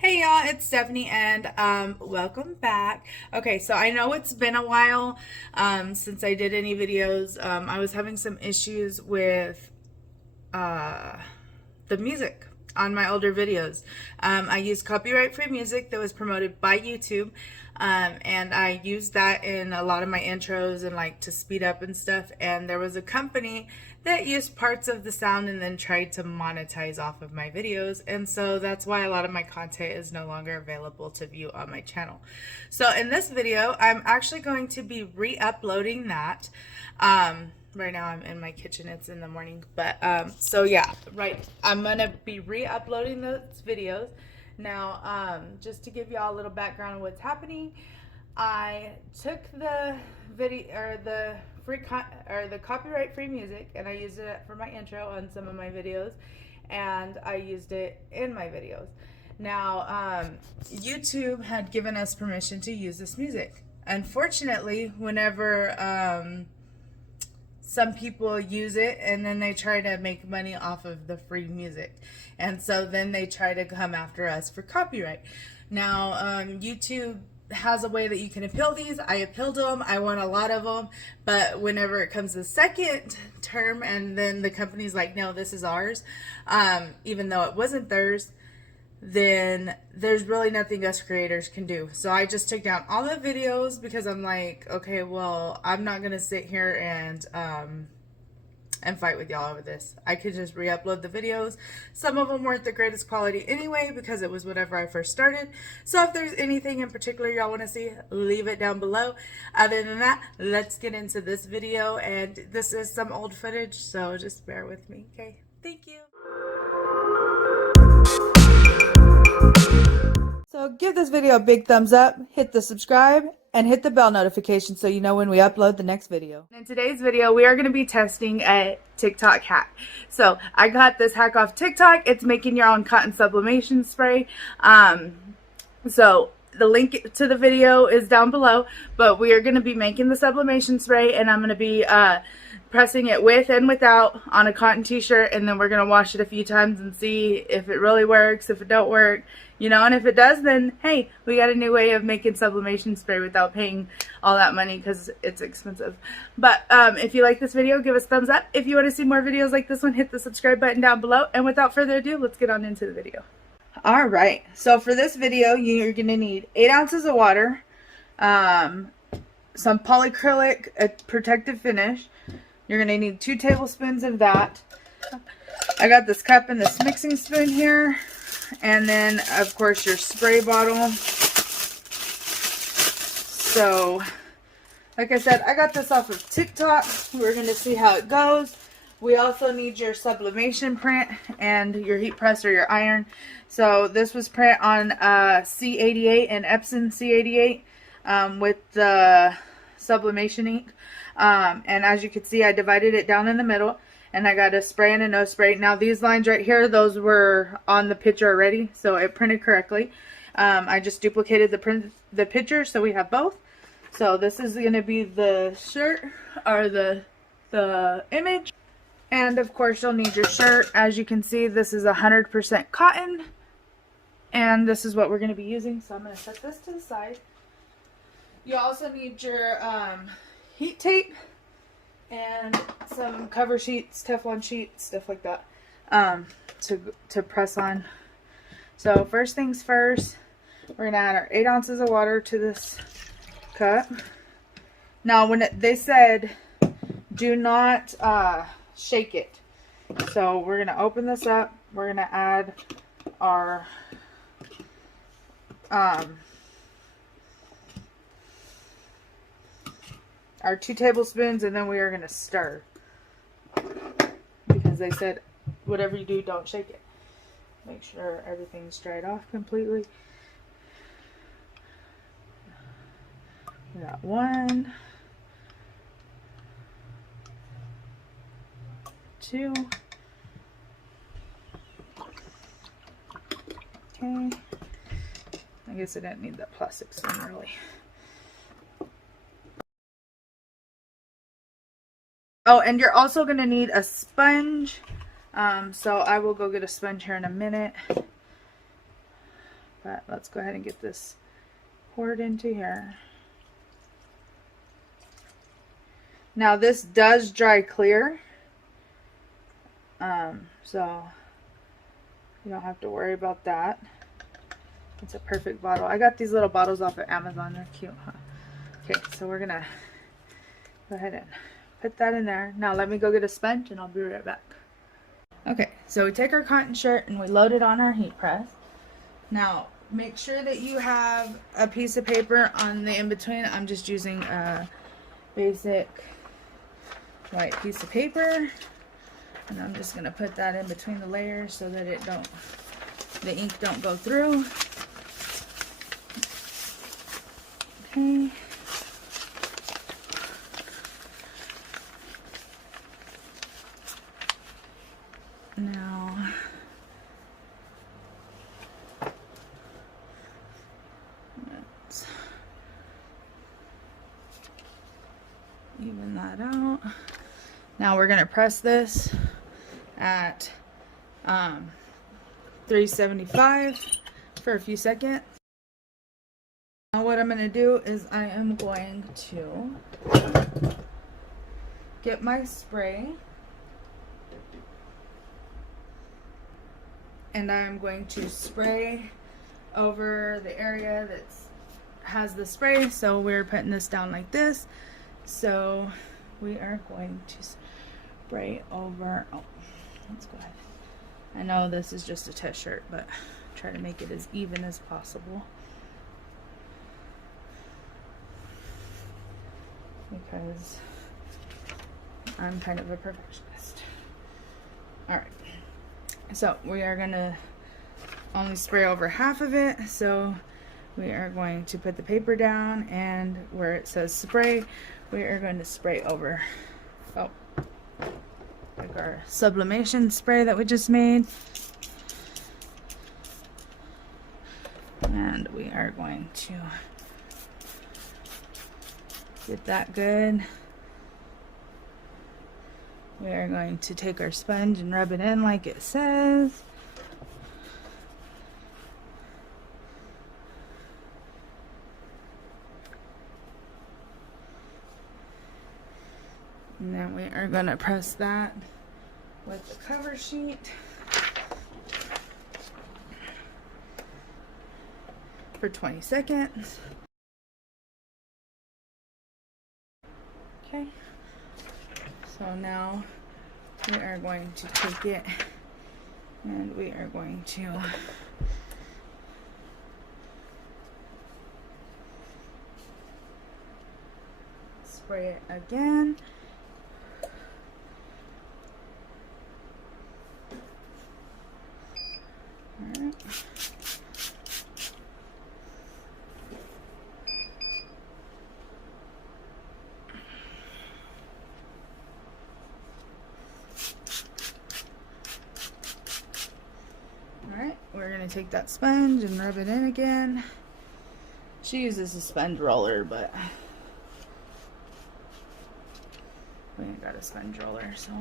Hey y'all, it's Stephanie and welcome back. Okay, so I know it's been a while since I did any videos. I was having some issues with uh, the music on my older videos. I used copyright-free music that was promoted by YouTube, and I used that in a lot of my intros and like to speed up and stuff. And there was a company that used parts of the sound and then tried to monetize off of my videos, and so that's why a lot of my content is no longer available to view on my channel. So in this video, I'm actually going to be re-uploading that. Right now I'm in my kitchen, it's in the morning, but so yeah, right, I'm gonna be re-uploading those videos now. Just to give y'all a little background on what's happening, I took the video or the the copyright free music and I used it for my intro on some of my videos, and I used it in my videos. Now YouTube had given us permission to use this music. Unfortunately, whenever some people use it and then they try to make money off of the free music, and so then they try to come after us for copyright. Now YouTube has a way that you can appeal these. I appealed them, I won a lot of them, but whenever it comes to second term and then the company's like, no, this is ours, even though it wasn't theirs, then there's really nothing us creators can do. So I just took down all the videos because I'm like, okay, well, I'm not gonna sit here and fight with y'all over this. I could just re-upload the videos. Some of them weren't the greatest quality anyway because it was whenever I first started. So if there's anything in particular y'all want to see, leave it down below. Other than that, let's get into this video, and this is some old footage, so just bear with me. Okay, thank you. So give this video a big thumbs up, hit the subscribe, and hit the bell notification so you know when we upload the next video. In today's video, we are going to be testing a TikTok hack. So I got this hack off TikTok. It's making your own cotton sublimation spray. So the link to the video is down below, but we are going to be making the sublimation spray, and I'm going to be pressing it with and without on a cotton t-shirt, and then we're going to wash it a few times and see if it really works, if it don't work, you know, and if it does, then hey, we got a new way of making sublimation spray without paying all that money because it's expensive. But if you like this video, give us a thumbs up. If you want to see more videos like this one, hit the subscribe button down below, and without further ado, let's get on into the video. All right, so for this video, you're going to need 8 ounces of water, some polyacrylic, a protective finish. You're going to need 2 tablespoons of that. I got this cup and this mixing spoon here. And then, of course, your spray bottle. So, like I said, I got this off of TikTok. We're going to see how it goes. We also need your sublimation print and your heat press or your iron. So, this was print on C88 and Epson C88 with the sublimation ink. And as you can see, I divided it down in the middle, and I got a spray and a no spray. Now these lines right here, those were on the picture already, so it printed correctly. I just duplicated the picture, so we have both. So this is going to be the shirt, or the image. And of course you'll need your shirt. As you can see, this is 100% cotton, and this is what we're going to be using. So I'm going to set this to the side. You also need your heat tape and some cover sheets, Teflon sheets, stuff like that, to press on. So first things first, we're gonna add our 8 ounces of water to this cup. Now they said do not shake it, so we're gonna open this up. We're gonna add our our 2 tablespoons, and then we are going to stir, because they said whatever you do, don't shake it. Make sure everything's dried off completely. We got 1, 2. Okay. I guess I didn't need that plastic spoon really. Oh, and you're also going to need a sponge. So I will go get a sponge here in a minute. but let's go ahead and get this poured into here. Now this does dry clear, so you don't have to worry about that. It's a perfect bottle. I got these little bottles off of Amazon. They're cute, huh? Okay, so we're gonna go ahead and put that in there. Now let me go get a sponge and I'll be right back. Okay, so we take our cotton shirt and we load it on our heat press. Now make sure that you have a piece of paper on the in-between. I'm just using a basic white piece of paper, and I'm just gonna put that in between the layers so that the ink don't go through. Okay. Now let's even that out. Now we're gonna press this at 375 for a few seconds. Now what I'm going to do is I am going to get my spray and I'm going to spray over the area that has the spray. So we're putting this down like this. So we are going to spray over. Oh, let's go ahead. I know this is just a test shirt, but try to make it as even as possible, because I'm kind of a perfectionist. Alright, so we are going to only spray over half of it, so we are going to put the paper down, and where it says spray, we are going to spray over, like our sublimation spray that we just made. And we are going to get that good. We are going to take our sponge and rub it in like it says. And then we are going to press that with the cover sheet for 20 seconds. Okay, so now we are going to take it and we are going to spray it again. Alright. Alright, we're going to take that sponge and rub it in again. She uses a sponge roller, but we ain't got a sponge roller, so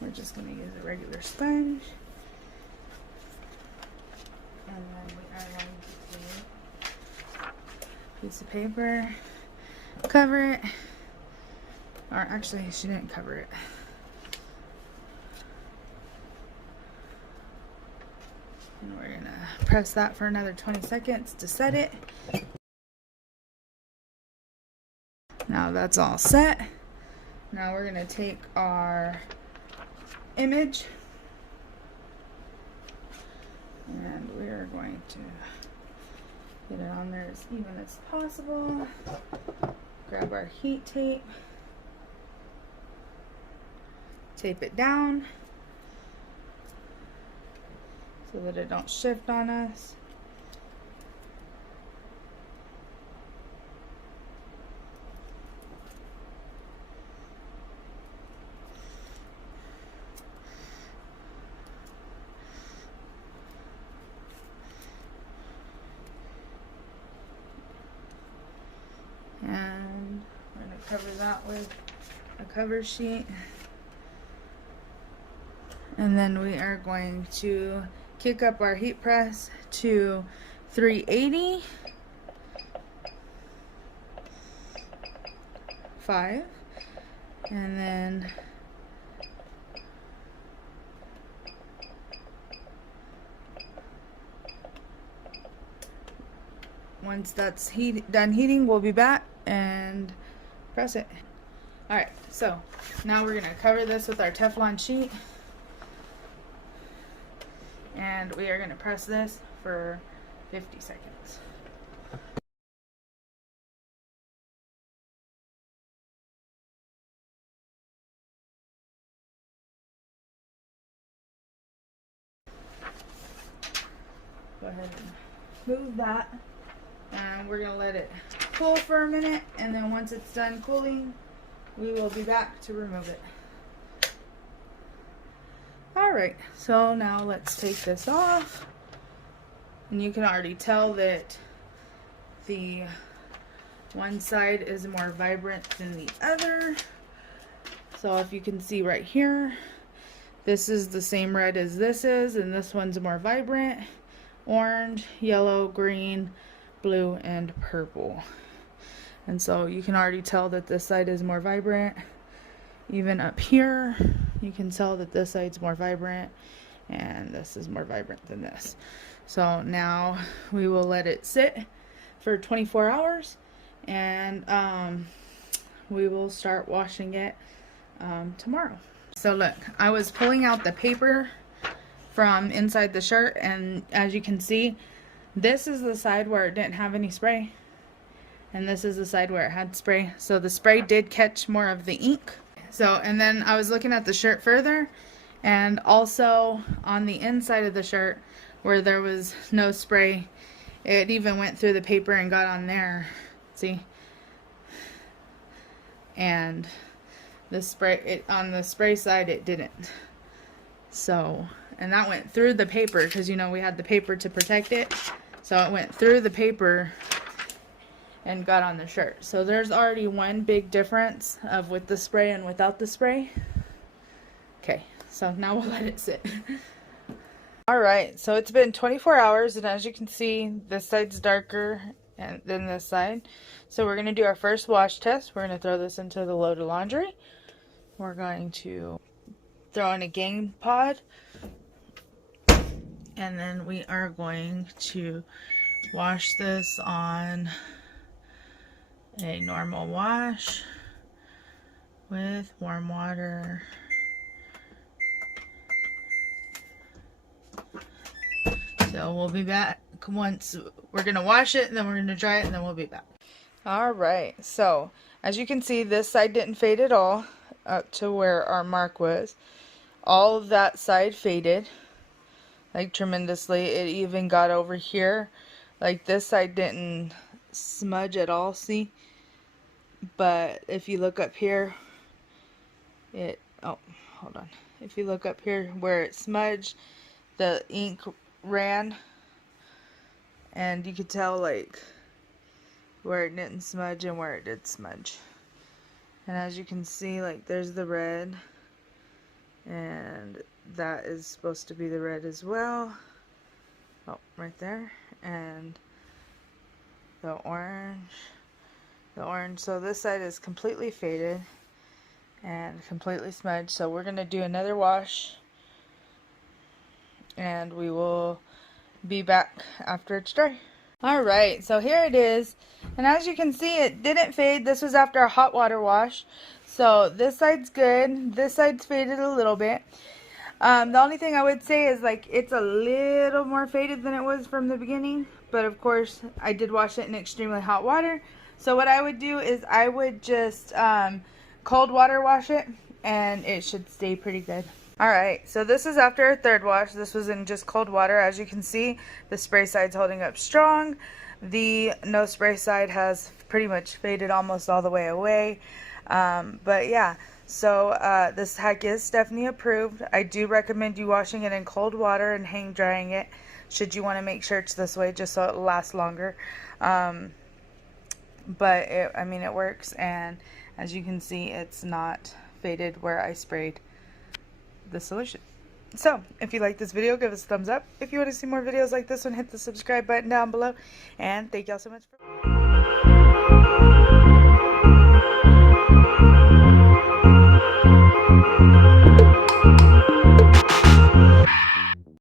we're just going to use a regular sponge. And then we are going to take a piece of paper, cover it, or actually she didn't cover it. And we're going to press that for another 20 seconds to set it. Now that's all set. Now we're going to take our image and we are going to get it on there as even as possible. Grab our heat tape, tape it down so that it don't shift on us. And we're going to cover that with a cover sheet. And then we are going to kick up our heat press to 380, 5, and then once that's done heating, we'll be back and press it. Alright, so now we're going to cover this with our Teflon sheet, and we are going to press this for 50 seconds. Go ahead and move that, and we're going to let it cool for a minute, and then once it's done cooling, we will be back to remove it. Alright, so now let's take this off, and you can already tell that the one side is more vibrant than the other. So if you can see right here, this is the same red as this is, and this one's more vibrant. Orange, yellow, green, blue, and purple. And so you can already tell that this side is more vibrant. Even up here, you can tell that this side's more vibrant, and this is more vibrant than this. So now we will let it sit for 24 hours, and we will start washing it tomorrow. So look, I was pulling out the paper from inside the shirt, and as you can see, this is the side where it didn't have any spray, and this is the side where it had spray. So the spray did catch more of the ink. So, and then I was looking at the shirt further, and also on the inside of the shirt where there was no spray, it even went through the paper and got on there. See? And the spray, on the spray side, it didn't. So, and that went through the paper because, you know, we had the paper to protect it. So it went through the paper and got on the shirt. So there's already one big difference of with the spray and without the spray. Okay, so now we'll let it sit. Alright, so it's been 24 hours, and as you can see, this side's darker than this side. So we're going to do our first wash test. We're going to throw this into the load of laundry. We're going to throw in a gang pod, and then we are going to wash this on a normal wash with warm water. So we'll be back once we're going to wash it, and then we're going to dry it, and then we'll be back. Alright, so as you can see, this side didn't fade at all up to where our mark was. All of that side faded like tremendously. It even got over here. Like this side didn't smudge at all, see? But if you look up here, oh, hold on. If you look up here where it smudged, the ink ran, and you could tell like where it didn't smudge and where it did smudge. And as you can see, like there's the red, and that is supposed to be the red as well. Oh, right there. And the orange. So this side is completely faded and completely smudged. So we're going to do another wash, and we will be back after it's dry. Alright, so here it is, and as you can see, it didn't fade. This was after a hot water wash. So this side's good, this side's faded a little bit. The only thing I would say is like it's a little more faded than it was from the beginning, but of course I did wash it in extremely hot water. So what I would do is I would just cold water wash it, and it should stay pretty good. Alright, so this is after a third wash. This was in just cold water. As you can see, the spray side's holding up strong. The no spray side has pretty much faded almost all the way away. But yeah, so this hack is Stephanie approved. I do recommend you washing it in cold water and hang drying it, should you want to make sure it's this way, just so it lasts longer. But I mean, it works, and as you can see, it's not faded where I sprayed the solution. So, if you like this video, give us a thumbs up. If you want to see more videos like this one, hit the subscribe button down below. And thank y'all so much for